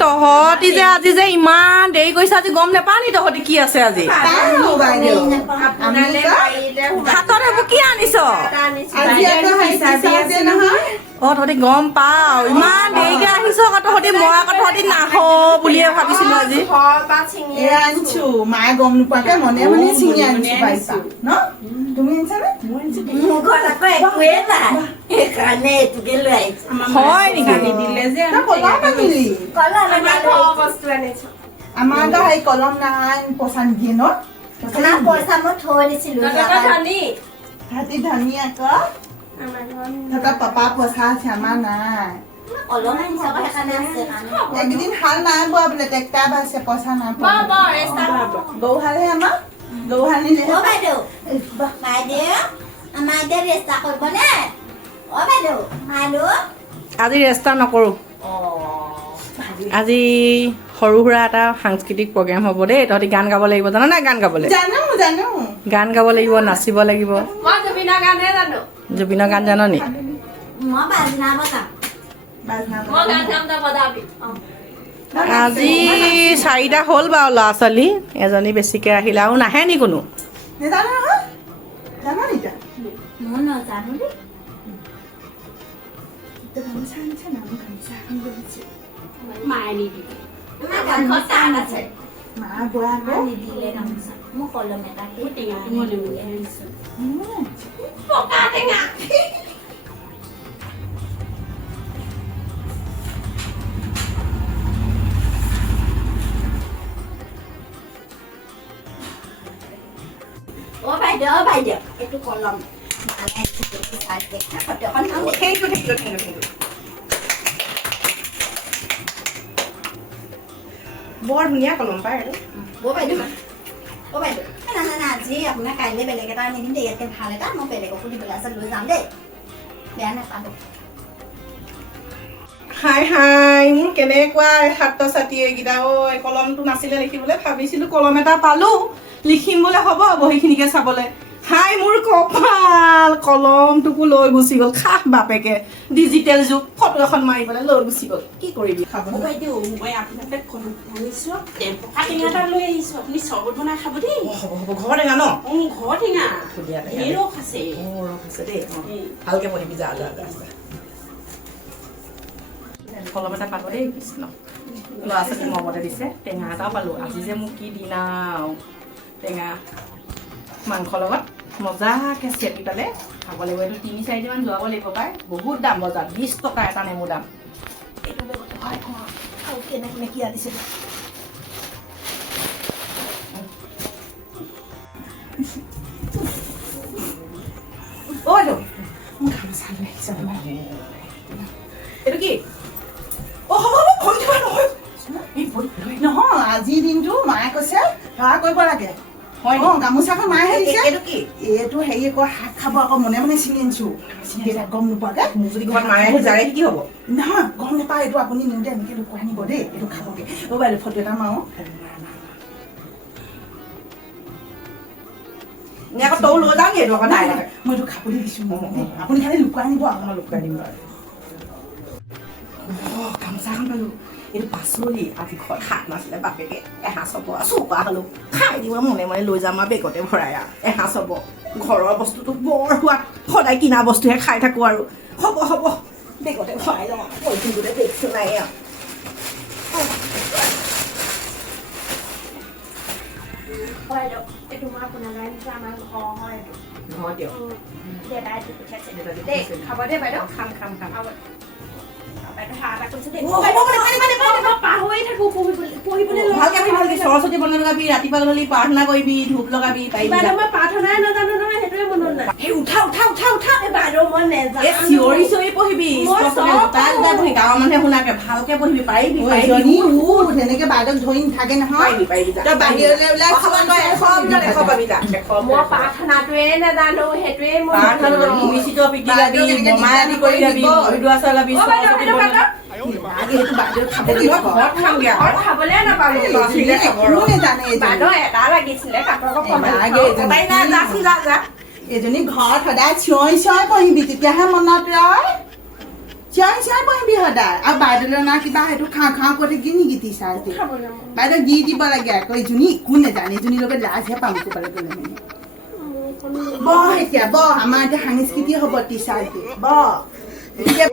তহঁতি যে আজি যে ইমান দেৰি কৰিছে আজি গম নাপা নি তহঁতি কি আছে আজি হাতত সেইবোৰ কি আনিছ তহঁতি গম পাও ইমান দেৰিকে আহিছ আকৌ তহঁতি মই আকৌ তহঁতি নাহ বুলিয়ে ভাবিছিলো আজি আনিছো মায়ে গম নোপোৱাকে মনে মনে চিঙি আনিছো পাইছা ন তুমি আনিছানে মোৰ ঘৰত আকৌ একোৱেই নাই সেইকাৰণে এইটোকে লৈ আহিছো হয় নেকি আমাৰ আকৌ সেই কলম নাই পইচা নিদিয়ে ন আপোনাৰ পইচা মই থৈ দিছিলো হাতী ধনী আকৌ সিহঁতৰ পাপা পইচা আছে আমাৰ নাই অলপ সেইকাৰণে আছে একদিন হাল নাই বোৱা বোলে ট্ৰেক্টাৰ বাইছে পইচা নাই পোৱা গৰু হালহে আমাৰ গৰু হাল নিলে অ বাইদেউ বাইদেউ আমাৰ এতিয়া ৰেষ্টা কৰিব নে অ বাইদেউ বাইদেউ আজি ৰেষ্টা নকৰোঁ আজি সৰু সুৰা এটা সাংস্কৃতিক প্ৰগ্ৰেম হ'ব দেই তহঁতি গান গাব লাগিব জানা নাই গান গাবলৈ জানো গান গাব লাগিব নাচিব লাগিব মই জুবিনৰ গানহে জানো জুবিনৰ গান জান নি মই বাজনা বজাম মই গান গাম তই বজাবি আজি 4টা হ'ল বাৰু ল'ৰা ছোৱালী এজনী বেছিকৈ আহিলে আৰু নাহে নি কোনো নেজানো নহয় জানা নি এতিয়া মই নাজানো দেই গামোচা আনিছে না মই গামোচা এখন বহিছে মায়ে নিদিবি আমাৰ গামোচা টান আছে মা বোৱা আকৌ নিদিলে গামোচা মোৰ কলম এটা টেঙাটো মই লৈ আহিছো পকা টেঙা অ বাইদেউ এইটো কলম বৰ ধুনীয়া কলম পায় আৰু আজি আপোনাৰ কাইলৈ বেলেগ এটা আনি দিম দেই ইয়াতকে ভাল এটা মই বেলেগকো দিবলৈ আছে লৈ যাম দেই বেয়া নাপাব হাই মোৰ কেনেকুৱা ছাত্ৰ ছাত্ৰী এইকেইটা ঐ কলমটো নাছিলে লিখিবলৈ ভাবিছিলো কলম এটা পালো লিখিম বোলে হ'ব বহীখিনিকে চাবলৈ হাই মোৰ কপাল কলমটোকো লৈ গুচি গ'ল খাহ বাপেকে ডিজিটেল যুগ ফটো এখন মাৰি পেলাই লৈ গুচি গ'ল কি কৰিবি খাব বাইদেউ মই আপোনাকে কলম আনিছো পকা টেঙা এটা লৈ আহিছো আপুনি চৰ্বত বনাই খাব দেই হ'ব ঘৰ টেঙা ন ঘৰ টেঙা ধুনীয়া ধেৰ ৰস আছে ৰস আছে দেই ভালকে পঢ়িবি যা কলম এটা পালো দেই কৃষ্ণ ল'ৰা ছোৱালী মৰমতে দিছে টেঙা এটাও পালো আজি যে মোক কি দিন আৰু টেঙা মাংসৰ লগত মজাকে চেপি পেলাই খাব লাগিব এইটো 3-4 দিনমান যোৱাব লাগিব পাই বহুত দাম বজাৰত 20 টকা এটা নেমু দাম এইটো কেনেকে কি আনিছে এইটো কি নহয় আজিৰ দিনটো মায়ে কৈছে সেৱা কৰিব লাগে গামোচাখন মায়ে দিছে এইটো কি এইটো হেৰি আকৌ শাক খাব আকৌ মনে মনে চিঙি আনিছো গম নোপোৱাকে যদি ঘৰত মায়ে যাৰে কি হ'ব নহয় গম নাপায় এইটো আপুনি নিওঁতে এনেকে লুকুৱাই নিব দেই এইটো খাবগে অ' বাইদেউ ফটো এটা মাৰো আকৌ তৌ লৈ যাওঁ এইটো আকৌ নাই মই এইটো খাবলৈ দিছো আপুনি খালি লুকুৱাই নিব আপোনাক লুকুৱাই দিম বাৰু গামোচাখন পালো এইটো পাচলি আজি ঘৰত শাক নাছিলে বাপেকে এসাঁজ হ'ব চৌকা হ'লেও খাই দিব মনে মনে লৈ যাম আৰু বেগতে ভৰাই আৰু এসাঁজ হ'ব ঘৰৰ বস্তুটো বৰ সোৱাদ সদায় কিনা বস্তুহে খাই থাকোঁ আৰু হ'ব বেগতে ভৰাই লওঁ পলিথিনটোতে বেগটো নাই আৰু এইটো মই আপোনাৰ কাৰণে আমাৰ ঘৰ হয় এইটো ঘৰ দিয়ক দেউতাই পঠিয়াইছে দেই খাব দে বাইদেউ খাম সৰস্বতী বন্ধ লগাবি ৰাতিপুৱা গধূলি প্ৰাৰ্থনা কৰিবি ধূপ লগাবি প্ৰাৰ্থনাই নাজানো নহয় সেইটোৱে মনত নাই উঠা বাইদেউ মই নেজানো চিঞৰি চিঞৰি পঢ়িবি গাঁৱৰ মানুহে শুনাকে ভালকে পঢ়িবি পাৰিবি তেনেকে বাইদেউক ধৰি নাথাকে নহয় বাহিৰলৈ ওলাই মই প্ৰাৰ্থনাটোৱে নাজানো সেইটোৱে খাবলে নাপালো বাইদেউ এটা লাগিছিলে এজনী ঘৰত সদায় চিঞৰি চিঞৰি পঢ়িবি তেতিয়াহে মনত ৰয় চিঞৰি সদায় আৰু বাইদেউলৈ না কিবা সেইটো খাওঁ কৰি থাকি নেকি টিচাৰটো বাইদেউ দি দিব লাগে আকৌ ইজনী একো নেজানে ইজনীৰ লগত লাজহে পাম ক'বলৈ গ'লে মানে বহ এতিয়া বহ আমাৰ এতিয়া সাংস্কৃতিক হ'ব টিচাৰটো বহ